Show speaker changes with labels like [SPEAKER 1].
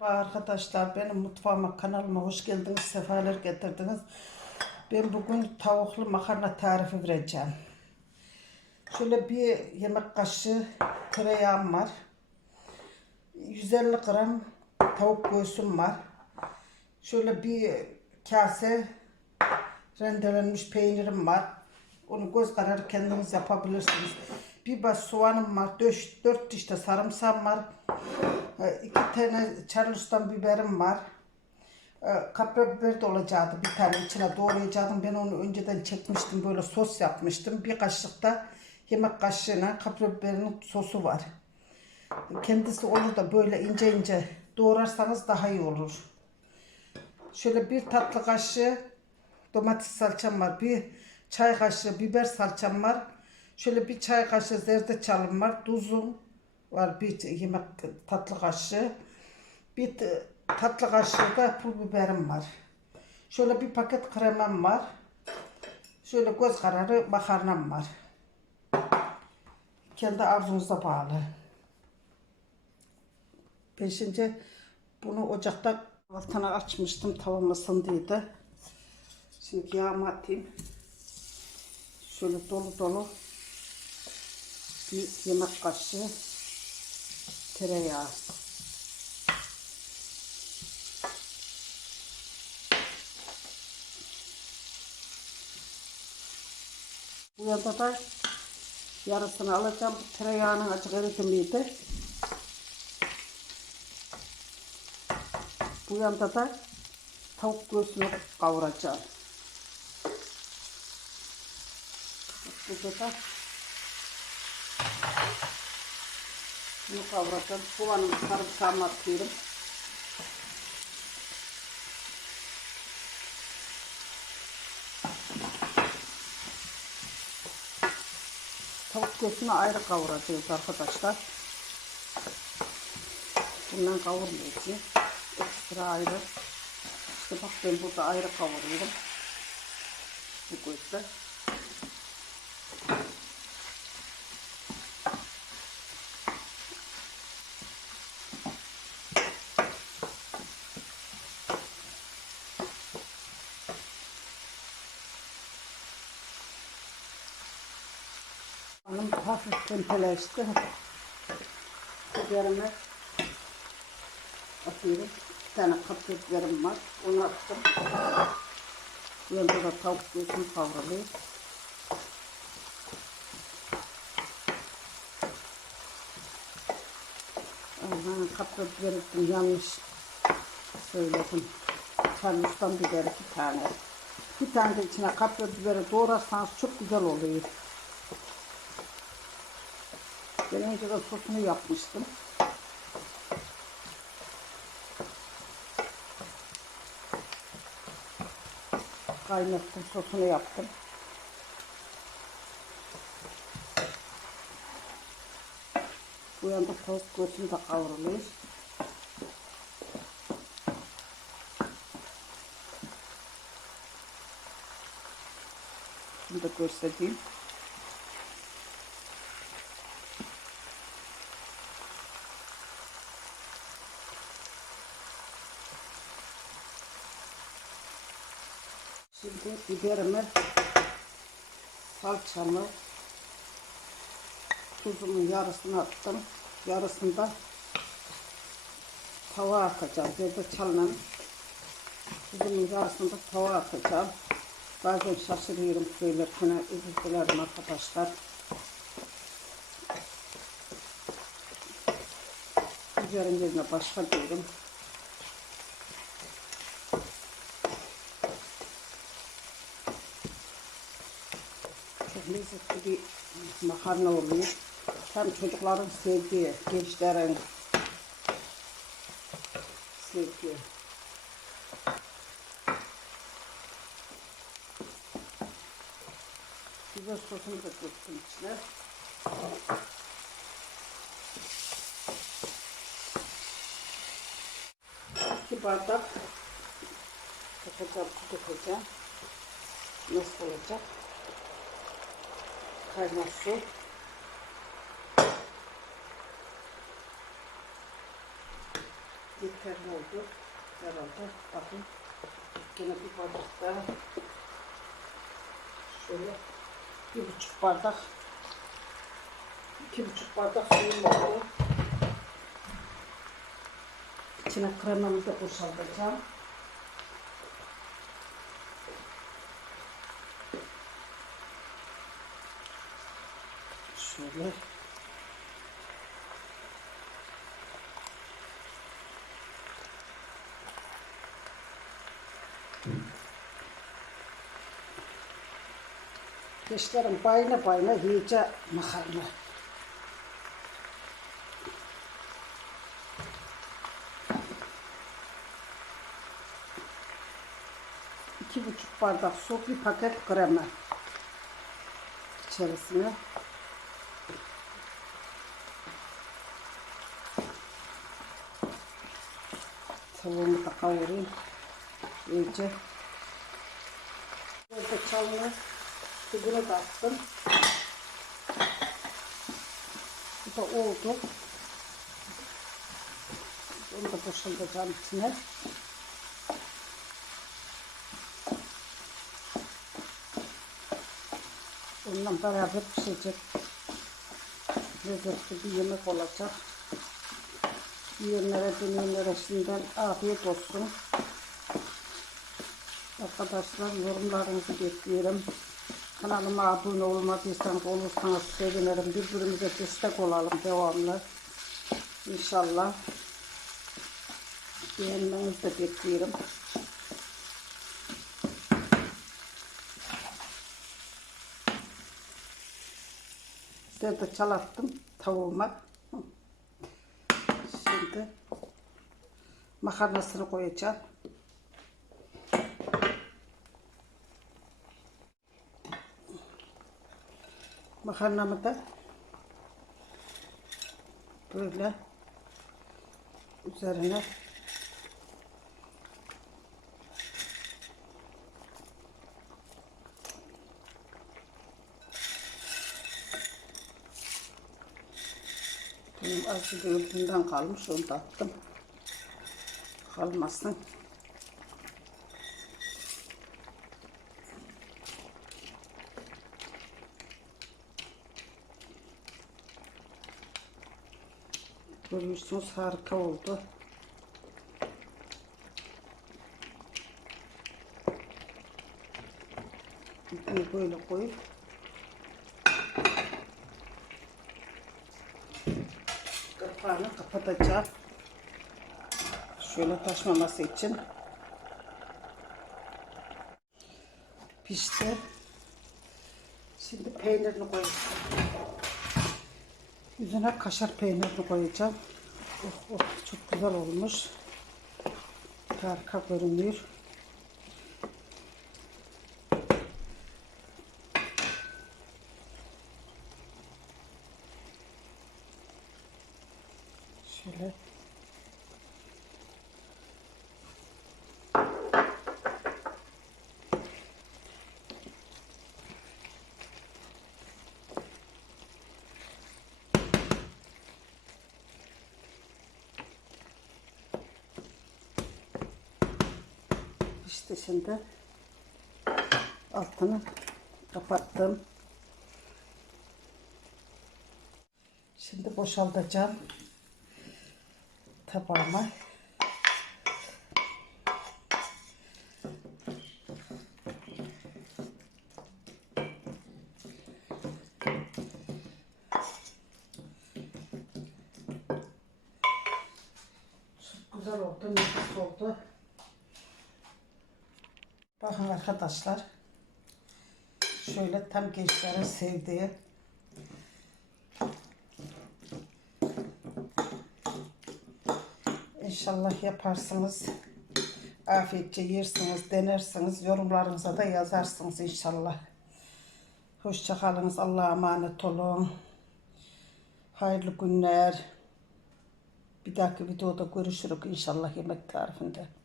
[SPEAKER 1] Merhaba Arkadaşlar benim mutfağıma kanalıma hoş geldiniz sefalar getirdiniz. Ben bugün tavuklu makarna tarifi vereceğim. Şöyle bir yemek kaşığı tereyağım var. 150 gram tavuk göğsüm var. Şöyle bir kase rendelenmiş peynirim var. Onu göz kararı kendiniz yapabilirsiniz. Bir baş soğanım var. 4, 4 diş de sarımsağım var. E, iki tane Charleston biberim var. E, Kapya biber de olacaktı. Bir tane içine doğrayacaktım. Ben onu önceden çekmiştim. Böyle sos yapmıştım. Bir kaşık da yemek kaşığına kapya biberin sosu var. Kendisi olur da böyle ince ince doğrarsanız daha iyi olur. Şöyle bir tatlı kaşığı domates salçam var. Bir çay kaşığı biber salçam var. Şöyle bir çay kaşığı zerdeçalım var. Tuzum var. Bir yemek tatlı kaşığı. Bir tatlı kaşığı da pul biberim var. Şöyle bir paket kremam var. Şöyle göz kararı makarnam var. Kendi arzunuza bağlı. Ben şimdi bunu ocakta altına açmıştım tavam ısındıydı. Şimdi yağımı atayım. Şöyle dolu dolu bir yemek kaşığı tereyağı. Bu yanda da yarısını alacağım. Tereyağının acı eridi miydi? Bu yanda da tavuk göğsünü kavuracağım. Burada da bunu kavuracağım. Soğanımı sarımsağımı atıyorum. Tavuk göğsünü ayrı kavuracağız arkadaşlar. Bundan kavurmayacağım. Ekstra ayrı. İşte bak ben burada ayrı kavuruyorum. Bu gözle. Hafif pembeleşti. Biberimi atıyorum. Bir tane kapya biberim var. Onu attım. Yanında da tavuk göğsüm kavruluyor. Aha, kapya biber ettim. Yanlış söyledim. Charleston biber iki tane. Bir tane de içine kapya biberi doğrarsanız çok güzel oluyor. Ben önceden sosunu yapmıştım. Kaynattım, sosunu yaptım. Bu yanda tavuk göğsüm de kavruluyor. Bunu da göstereyim. Şimdi biberimi, salçamı, tuzumun yarısını attım. Yarısını da tava atacağım. Zerdeçalla tuzumun yarısını da tava atacağım. Bazen şaşırıyorum söylerken. Özür dilerim arkadaşlar. Biberin yerine başka diyorum. Çok lezzetli bir makarna oluyor. Hem çocukların sevdiği, gençlerin sevdiği. Biber sosunu da döktüm içine. İki bardak katacağım, su dökeceğim. Nasıl olacak? Kaynar su. yeterli oldu. Herhalde. Bakın. Yine bir bardak daha. Şöyle bir buçuk bardak. iki buçuk bardak suyum oldu. İçine kremamı da boşaltacağım. Şöyle. Gençlerim bayna bayna yiyece makarna. İki buçuk bardak su, bir paket krema içerisine. Tavuğumu da kavurayım. İyice. Burada çalını Tuzunu da. Bu da oldu. Onu da boşaltacağım içine. Onunla beraber pişecek. Lezzetli bir yemek olacak. Yiyenlere, deneyenlere şimdiden afiyet olsun. Arkadaşlar yorumlarınızı bekliyorum. Kanalıma abone olmadıysanız olursanız sevinirim. Birbirimize destek olalım devamlı. İnşallah. Beğenmenizi de bekliyorum. Size de çalattım tavuğuma. Şimdi makarnasını koyacağım. Makarnamı da böyle üzerine benim az bir öldüğünden kalmış onu da attım kalmasın Görüyorsunuz harika oldu. Böyle koyup kapağını kapatacağım. Şöyle taşmaması için. Pişti. Şimdi peynirini koyacağım. Üzerine kaşar peynirini koyacağım. Oh, oh, çok güzel olmuş. Harika görünüyor. Şöyle. İşte şimdi altını kapattım. Şimdi boşaltacağım tabağıma. Çok güzel oldu, nefis oldu. Bakın arkadaşlar. Şöyle tam gençlerin sevdiği İnşallah yaparsınız. Afiyetçe yersiniz, denersiniz. Yorumlarınıza da yazarsınız inşallah. Hoşçakalınız. Allah'a emanet olun. Hayırlı günler. Bir dahaki videoda görüşürük inşallah yemek tarifinde.